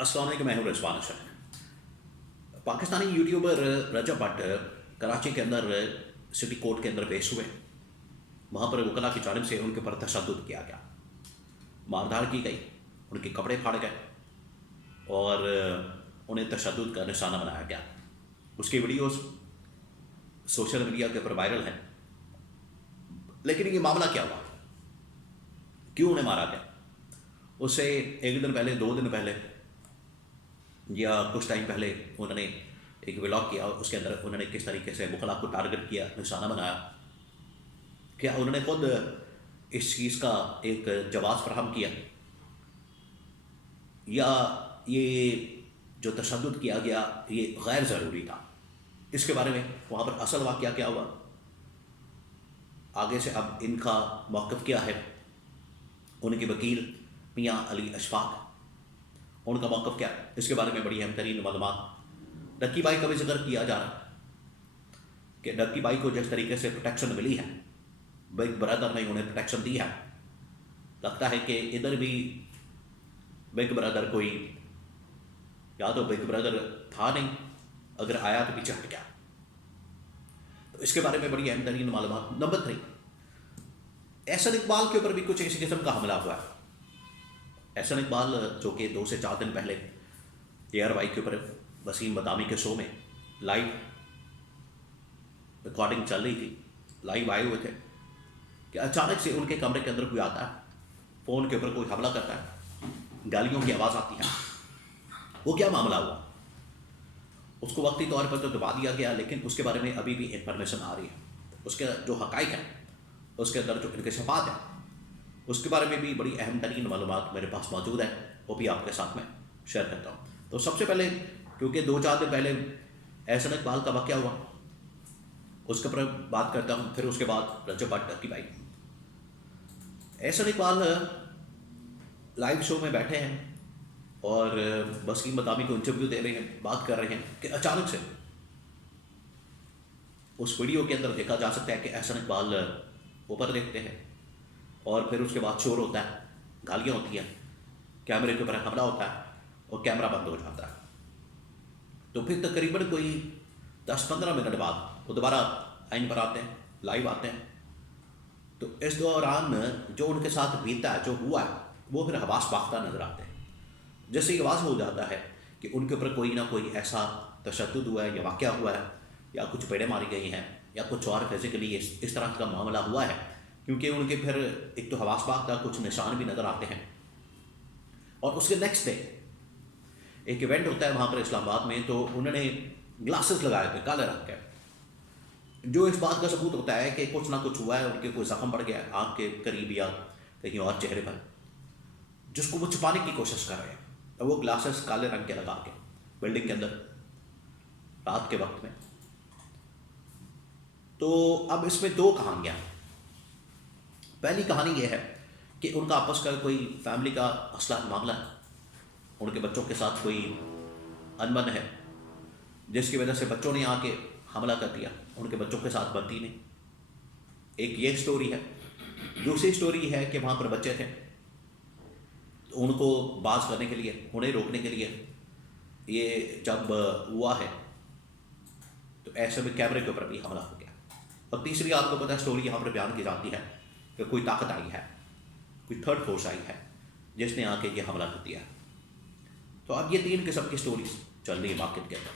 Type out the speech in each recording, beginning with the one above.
السلام علیکم، میں ہوں رضوان اشرف۔ پاکستانی یوٹیوبر رجب بٹ کراچی کے اندر سٹی کورٹ کے اندر پیش ہوئے۔ وہاں پر وکلاء کی جانب سے ان کے اوپر تشدد کیا گیا، ماردھاڑ کی گئی، ان کے کپڑے پھاڑ گئے اور انہیں تشدد کا نشانہ بنایا گیا۔ اس کی ویڈیوز سوشل میڈیا کے اوپر وائرل ہیں۔ لیکن یہ معاملہ کیا ہوا، کیوں انہیں مارا گیا؟ اس سے ایک دن پہلے، 2 دن پہلے یا کچھ ٹائم پہلے انہوں نے ایک ولاگ کیا، اس کے اندر انہوں نے کس طریقے سے وکلاء کو ٹارگٹ کیا، نشانہ بنایا۔ کیا انہوں نے خود اس چیز کا ایک جواز فراہم کیا، یا یہ جو تشدد کیا گیا یہ غیر ضروری تھا؟ اس کے بارے میں وہاں پر اصل واقعہ کیا ہوا، آگے سے اب ان کا موقف کیا ہے، ان کے وکیل میاں علی اشفاق، ان کا موقف کیا ہے، اس کے بارے میں بڑی اہم ترین معلومات۔ ڈکی بائی کا بھی ذکر کیا جا رہا ہے کہ ڈکی بائی کو جس طریقے سے پروٹیکشن ملی ہے، بگ برادر نے انہیں پروٹیکشن دی ہے، لگتا ہے کہ ادھر بھی بگ برادر کوئی، یا تو بگ برادر تھا نہیں، اگر آیا تو پیچھے ہٹ گیا۔ تو اس کے بارے میں بڑی اہم ترین معلومات۔ نمبر 3، احسن اقبال کے اوپر بھی کچھ اسی قسم کا حملہ ہوا ہے۔ احسن اقبال جو کہ 2 سے 4 دن پہلے ایئر وائی کے اوپر وسیم بطامی کے شو میں لائیو ریکارڈنگ چل رہی تھی، لائیو آئے ہوئے تھے کہ اچانک سے ان کے کمرے کے اندر کوئی آتا ہے، فون کے اوپر کوئی حملہ کرتا ہے، گالیوں کی آواز آتی ہے۔ وہ کیا معاملہ ہوا، اس کو وقتی طور پر تو دبا دیا گیا، لیکن اس کے بارے میں ابھی بھی انفارمیشن آ رہی ہے۔ اس کے جو حقائق ہیں، اس کے اندر جو انکشافات ہیں، اس کے بارے میں بھی بڑی اہم ترین معلومات میرے پاس موجود ہیں، وہ بھی آپ کے ساتھ میں شیئر کرتا ہوں۔ تو سب سے پہلے، کیونکہ 2-4 دن پہلے احسن اقبال کا واقعہ ہوا، اس کے اوپر بات کرتا ہوں، پھر اس کے بعد Rajab Butt Ducky Bhai. Ahsan Iqbal live show میں بیٹھے ہیں اور وسیم بطامی کو انٹرویو دے رہے ہیں، بات کر رہے ہیں کہ اچانک سے اس ویڈیو کے اندر دیکھا جا سکتا ہے کہ احسن اقبال اوپر دیکھتے ہیں اور پھر اس کے بعد شور ہوتا ہے، گالیاں ہوتی ہیں، کیمرے کے اوپر حملہ ہوتا ہے اور کیمرہ بند ہو جاتا ہے۔ تو پھر تقریباً کوئی 10-15 منٹ بعد وہ دوبارہ لائن پر آتے ہیں، لائیو آتے ہیں۔ تو اس دوران جو ان کے ساتھ بیتا ہے، جو ہوا ہے، وہ پھر حواس باختہ نظر آتے ہیں۔ جیسے یہ واضح ہو جاتا ہے کہ ان کے اوپر کوئی نہ کوئی ایسا تشدد ہوا ہے یا واقعہ ہوا ہے، یا کچھ پیڑیں ماری گئی ہیں، یا کچھ اور فزیکلی اس طرح کا معاملہ ہوا ہے، کیونکہ ان کے پھر ایک تو حواس باختہ کچھ نشان بھی نظر آتے ہیں۔ اور اس کے نیکسٹ ڈے ایک ایونٹ ہوتا ہے وہاں پر اسلام آباد میں، تو انہوں نے گلاسز لگائے تھے کالے رنگ کے، جو اس بات کا ثبوت ہوتا ہے کہ کچھ نہ کچھ ہوا ہے، ان کے کوئی زخم پڑ گیا ہے آنکھ کے قریب یا کہیں اور چہرے پر، جس کو وہ چھپانے کی کوشش کر رہے ہیں۔ اور وہ گلاسز کالے رنگ کے لگا کے بلڈنگ کے اندر رات کے وقت میں۔ تو اب اس میں 2 کہانیاں ہیں۔ پہلی کہانی یہ ہے کہ ان کا آپس کا کوئی فیملی کا مسئلہ معاملہ ہے، ان کے بچوں کے ساتھ کوئی انبن ہے، جس کی وجہ سے بچوں نے آ کے حملہ کر دیا، ان کے بچوں کے ساتھ بنتی نہیں۔ ایک یہ سٹوری ہے۔ دوسری سٹوری ہے کہ وہاں پر بچے تھے، تو ان کو باز کرنے کے لیے، انہیں روکنے کے لیے یہ جب ہوا ہے تو ایسے میں کیمرے کے اوپر بھی حملہ ہو گیا۔ اور تیسری آپ کو پتہ سٹوری یہاں پر بیان کی جاتی ہے کہ کوئی طاقت آئی ہے، کوئی تھرڈ فورس آئی ہے جس نے آ کے یہ حملہ کر دیا۔ تو اب یہ 3 قسم کی سٹوریز چل رہی ہے مارکیٹ کے اندر،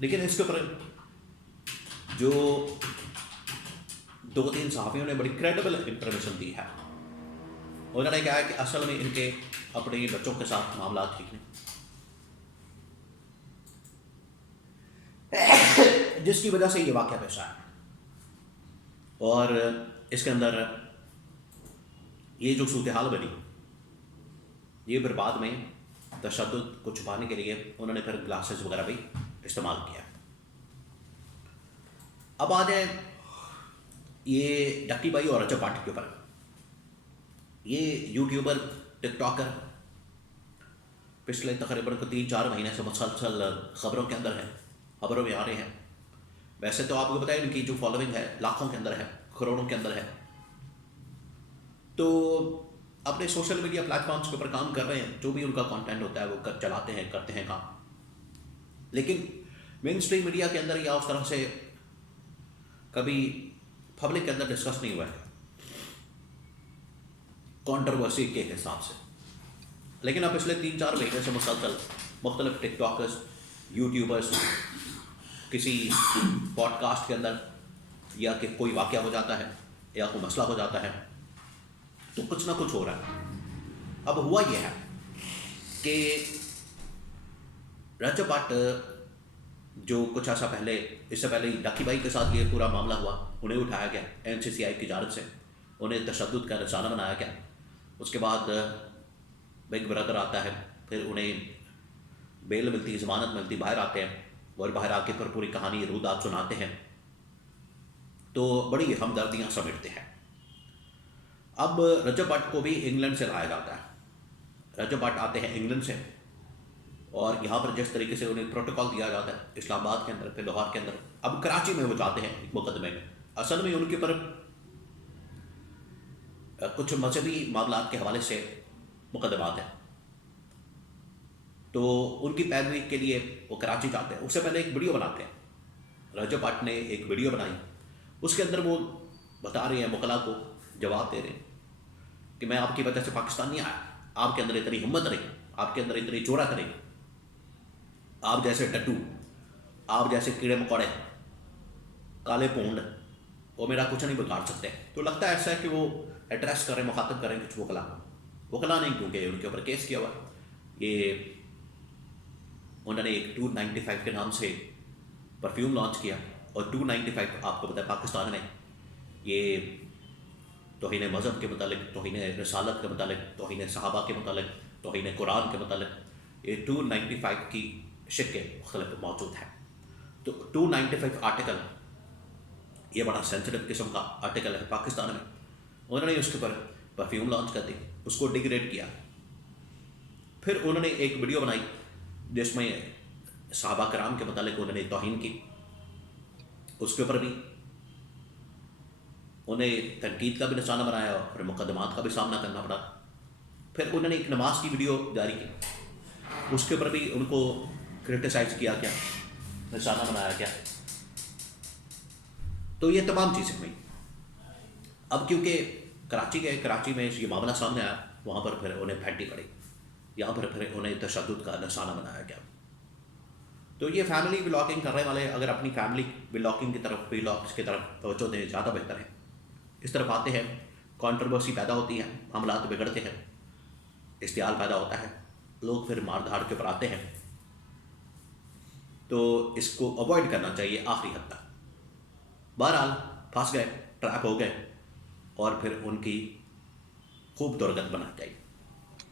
لیکن اس کے اوپر جو 2-3 صحافیوں نے بڑی کریڈیبل انفارمیشن دی ہے، انہوں نے کہا ہے کہ اصل میں ان کے اپنے بچوں کے ساتھ معاملات ٹھیک نہیں، جس کی وجہ سے یہ واقعہ پیش آیا۔ اور اس کے اندر یہ جو صورتحال بنی، یہ پھر بعد میں تشدد کو چھپانے کے لیے انہوں نے پھر گلاسز وغیرہ بھی استعمال کیا۔ اب آ جائیں یہ ڈکی بائی اور رجب بٹ کے اوپر۔ یہ یوٹیوبر، ٹک ٹاکر پچھلے تقریباً 3-4 مہینے سے مسلسل خبروں کے اندر ہے، خبروں میں آ رہے ہیں۔ ویسے تو آپ کو پتہ ہے ان کی جو فالوئنگ ہے لاکھوں کے اندر ہے، کروڑوں کے اندر ہے۔ تو اپنے سوشل میڈیا پلیٹ فارمس کے اوپر کام کر رہے ہیں، جو بھی ان کا کانٹینٹ ہوتا ہے وہ چلاتے ہیں، کرتے ہیں کام. لیکن مین اسٹریم میڈیا کے اندر یا اس طرح سے کبھی پبلک کے اندر ڈسکس نہیں ہوا ہے کانٹروورسی کے حساب سے. لیکن اب پچھلے 3-4 مہینے سے مسلسل مختلف ٹک ٹاکرز، یوٹیوبرز کسی پوڈ کاسٹ کے اندر یا کہ کوئی واقعہ ہو جاتا ہے یا کوئی مسئلہ ہو جاتا ہے تو کچھ نہ کچھ ہو رہا ہے. اب ہوا یہ ہے کہ رجب بٹ جو کچھ ایسا پہلے، اس سے پہلے ڈاکی بھائی کے ساتھ یہ پورا معاملہ ہوا، انہیں اٹھایا گیا NCCI کی جانب سے، انہیں تشدد کا نشانہ بنایا گیا. اس کے بعد بگ بردر آتا ہے، پھر انہیں بیل ملتی، ضمانت ملتی، باہر آتے ہیں اور باہر آ کے پھر پوری کہانی رودات سناتے ہیں تو بڑی ہمدردیاں سمیٹتے ہیں. اب رجب بٹ کو بھی انگلینڈ سے لایا جاتا ہے. رجب بٹ آتے ہیں انگلینڈ سے اور یہاں پر جس طریقے سے انہیں پروٹوکال دیا جاتا ہے اسلام آباد کے اندر، پھر لاہور کے اندر، اب کراچی میں وہ جاتے ہیں ایک مقدمے میں. اصل میں ان کے اوپر کچھ مذہبی معاملات کے حوالے سے مقدمات ہیں، تو ان کی پیروی کے لیے وہ کراچی جاتے ہیں. اس سے پہلے ایک ویڈیو بناتے ہیں، رجب بٹ نے ایک ویڈیو بنائی، اس کے اندر وہ بتا رہے ہیں، وکلاء کو جواب دے رہے ہیں کہ میں آپ کی وجہ سے پاکستان نہیں آیا، آپ کے اندر اتنی ہمت رہی، آپ کے اندر اتنی جرأت رہی، آپ جیسے ٹٹو، آپ جیسے کیڑے مکوڑے، کالے پونڈ، وہ میرا کچھ نہیں بگاڑ سکتے. تو لگتا ہے ایسا ہے کہ وہ ایڈریس کریں، مخاطب کریں کچھ وکلاء نہیں، کیونکہ ان کے اوپر کیس کیا ہوا. یہ انہوں نے ایک 295 کے نام سے پرفیوم لانچ کیا، اور 295 آپ کو پتہ ہے پاکستان میں یہ توہین مذہب کے متعلق، توہین رسالت کے متعلق، توہین صحابہ کے متعلق، توہین قرآن کے متعلق یہ 295 کی شکیں مختلف موجود ہیں. تو 295 آرٹیکل یہ بڑا سینسٹیو قسم کا آرٹیکل ہے پاکستان میں. انہوں نے اس کے اوپر پرفیوم لانچ کر دی، اس کو ڈیگریڈ کیا. پھر انہوں نے ایک ویڈیو بنائی جس میں صحابہ کرام کے متعلق انہوں نے توہین کی، اس کے اوپر بھی انہیں تنقید کا بھی نشانہ بنایا اور پھر مقدمات کا بھی سامنا کرنا پڑا. پھر انہوں نے ایک نماز کی ویڈیو جاری کی، اس کے اوپر بھی ان کو کرٹیسائز کیا گیا، نشانہ بنایا گیا. تو یہ تمام چیزیں ہوئیں. اب کیونکہ کراچی گئے، کراچی میں یہ معاملہ سامنے آیا، وہاں پر پھر انہیں پھینٹی پڑی، یہاں پر پھر انہیں تشدد کا نشانہ بنایا گیا. تو یہ فیملی بلاگنگ کرنے والے اگر اپنی فیملی بلاگنگ کی طرف، ولاگس کی طرف توجہ دیں زیادہ بہتر ہے. اس طرف آتے ہیں، کانٹروورسی پیدا ہوتی ہے، معاملات بگڑتے ہیں، اشتعال پیدا ہوتا ہے، لوگ پھر مار دھاڑ کے اوپر آتے ہیں. تو اس کو اوائڈ کرنا چاہیے آخری حد تک. بہرحال پھنس گئے، ٹریپ ہو گئے، اور پھر ان کی خوب درگت بنا چاہیے.